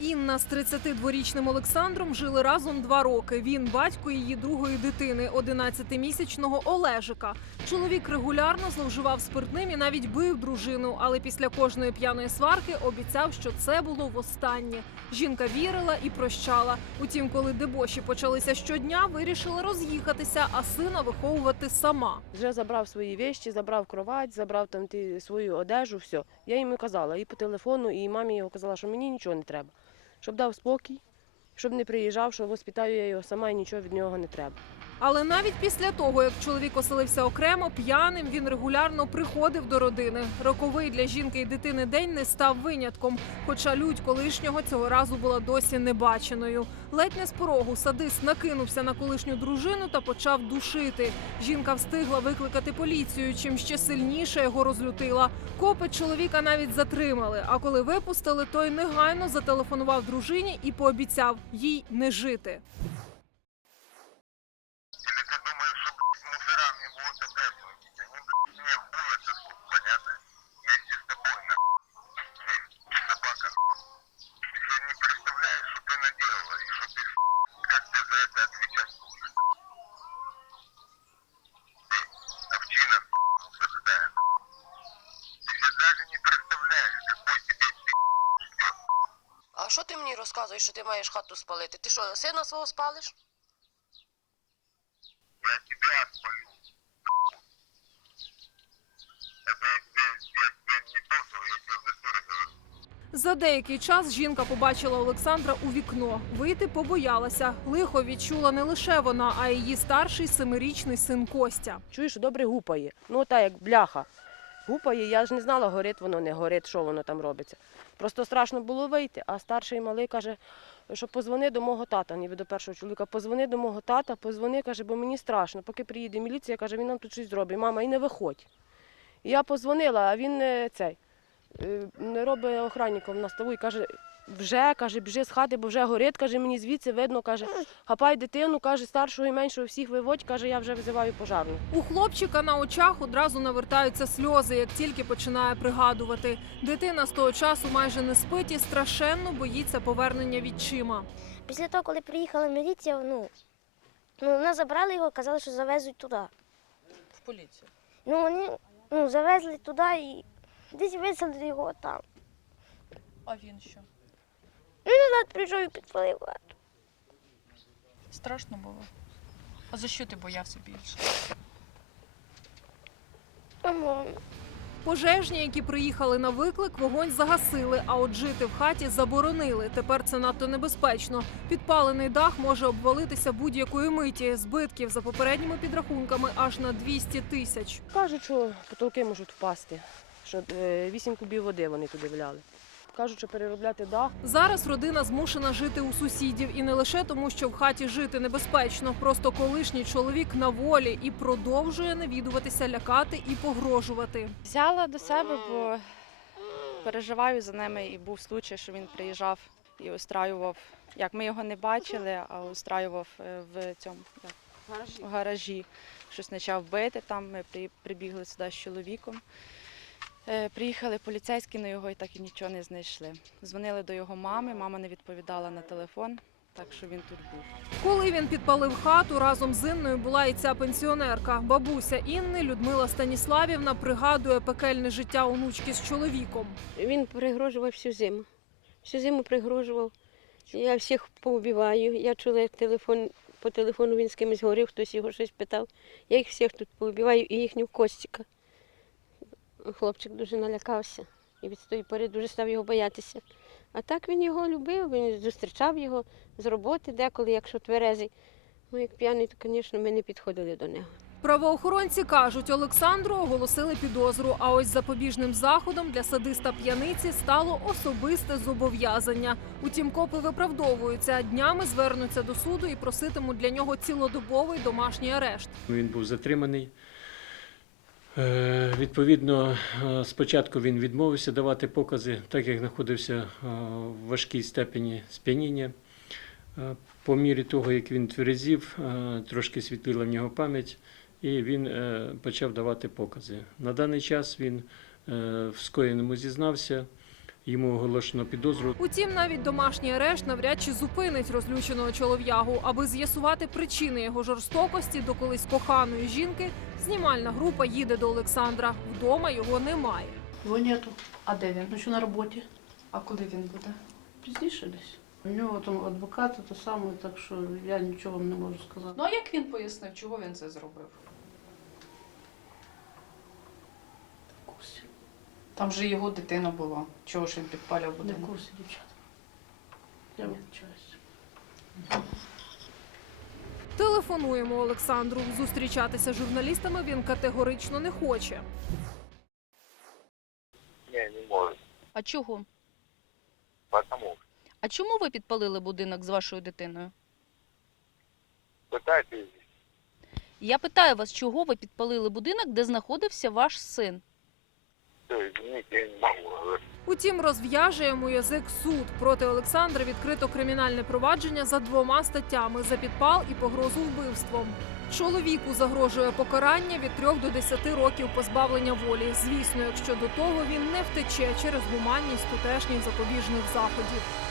Інна з 32-річним Олександром жили разом два роки. Він батько її другої дитини, 11-місячного Олежика. Чоловік регулярно зловживав спиртним і навіть бив дружину, але після кожної п'яної сварки обіцяв, що це було востаннє. Жінка вірила і прощала. Утім, коли дебоші почалися щодня, вирішила роз'їхатися, а сина виховувати сама. Вже забрав свої вещі, забрав кровать, забрав там ті, свою одежу, все. Я йому казала і по телефону, і мамі його казала, що мені нічого не треба. Щоб дав спокій, щоб не приїжджав, що воспитаю я його сама і нічого від нього не треба. Але навіть після того, як чоловік оселився окремо, п'яним він регулярно приходив до родини. Роковий для жінки і дитини день не став винятком. Хоча лють колишнього цього разу була досі небаченою. Ледь не з порогу садист накинувся на колишню дружину та почав душити. Жінка встигла викликати поліцію, чим ще сильніше його розлютила. Копи чоловіка навіть затримали. А коли випустили, той негайно зателефонував дружині і пообіцяв їй не жити. Розказуєш, що ти маєш хату спалити? Ти що, сина свого спалиш? Я спалю. тебе, говорю. За деякий час жінка побачила Олександра у вікно. Вийти побоялася. Лихо відчула не лише вона, а й її старший семирічний син Костя. Що добре гупає. Ну, так, як бляха. Гупає, я ж не знала, горить воно, не горить, що воно там робиться. Просто страшно було вийти, а старший малий каже, що позвони до мого тата, ніби до першого чоловіка, позвони до мого тата, позвони, каже, бо мені страшно. Поки приїде міліція, каже, він нам тут щось зробить. Мама, і не виходь. І я позвонила, а він е, цей е, не робить охранником на ставу і каже, вже каже, біжи з хати, бо вже горить, каже, мені звідси видно, каже, хапай дитину, каже, старшого і меншого всіх виводь, каже, я вже визиваю пожарну. У хлопчика на очах одразу навертаються сльози, як тільки починає пригадувати. Дитина з того часу майже не спить і страшенно боїться повернення відчима. Після того, коли приїхала міліція, ну, ну нас забрали його, казали, що завезуть туди. в поліцію. Ну вони ну, завезли туди і десь висадили його там. А він що? І прийшов і підпалив хату. Страшно було. А за що ти боявся більше? По-моєму. Пожежні, які приїхали на виклик, вогонь загасили, а от жити в хаті заборонили. Тепер це надто небезпечно. Підпалений дах може обвалитися будь-якої миті. Збитків за попередніми підрахунками аж на 200 тисяч. Кажуть, що потолки можуть впасти, що е, 8 кубів води вони туди вляли. Кажуть, що переробляти дах. Зараз родина змушена жити у сусідів і не лише тому, що в хаті жити небезпечно. Просто колишній чоловік на волі і продовжує навідуватися, лякати і погрожувати. Взяла до себе, бо переживаю за ними. І був случай, що він приїжджав і устраював, як ми його не бачили, а устраював е, в цьому як, в гаражі. Щось почав бити там. Ми при- прибігли сюди з чоловіком. Е, Приїхали поліцейські, але його і так і нічого не знайшли. Дзвонили до його мами, мама не відповідала на телефон, так що він тут був. Коли він підпалив хату, разом з Інною була і ця пенсіонерка. Бабуся Інни Людмила Станіславівна пригадує пекельне життя онучки з чоловіком. Він пригрожував всю зиму. Всю зиму пригрожував. Я всіх поубиваю. Я чула, як телефон, по телефону він з кимось говорив, хтось його щось питав. Я їх всіх тут поубиваю і їхнього Костіка. Хлопчик дуже налякався і від тої пори дуже став його боятися. А так він його любив, він зустрічав його з роботи деколи, якщо тверезий. Ну, як п'яний, то, звісно, ми не підходили до нього. Правоохоронці кажуть, Олександру оголосили підозру. А ось запобіжним заходом для садиста п'яниці стало особисте зобов'язання. Утім, копи виправдовуються. Днями звернуться до суду і проситимуть для нього цілодобовий домашній арешт. Він був затриманий. Е, Відповідно, е, спочатку він відмовився давати покази, так як знаходився е, в важкій степені сп'яніння. По мірі того, як він тверезів, трошки світлила в нього пам'ять, і він почав давати покази. На даний час він в скоєному зізнався Йому оголошено підозру. Утім, навіть домашній арешт навряд чи зупинить розлюченого чолов'ягу. Аби з'ясувати причини його жорстокості до колись коханої жінки, знімальна група їде до Олександра. Вдома його немає. Его нету. А де він? Ну що на роботі. А коли він буде? Пізніше десь. У нього там адвокат, то саме, так що я нічого вам не можу сказати. Ну а як він пояснив, чого він це зробив? В курсі. Там же його дитина була. Чого ж він підпалював Не в будинок? курсі, дівчата. Я вибачаюсь. Телефонуємо Олександру. Зустрічатися з журналістами він категорично не хоче. Не, не может. А чого? Потому А чому ви підпалили будинок з вашою дитиною? пытайтесь Я питаю вас, чого ви підпалили будинок, де знаходився ваш син? Утім, розв'яже йому язик суд. Проти Олександра відкрито кримінальне провадження за двома статтями за підпал і погрозу вбивством. Чоловіку загрожує покарання від 3 до 10 років позбавлення волі. Звісно, якщо до того він не втече через гуманність тутешніх запобіжних заходів.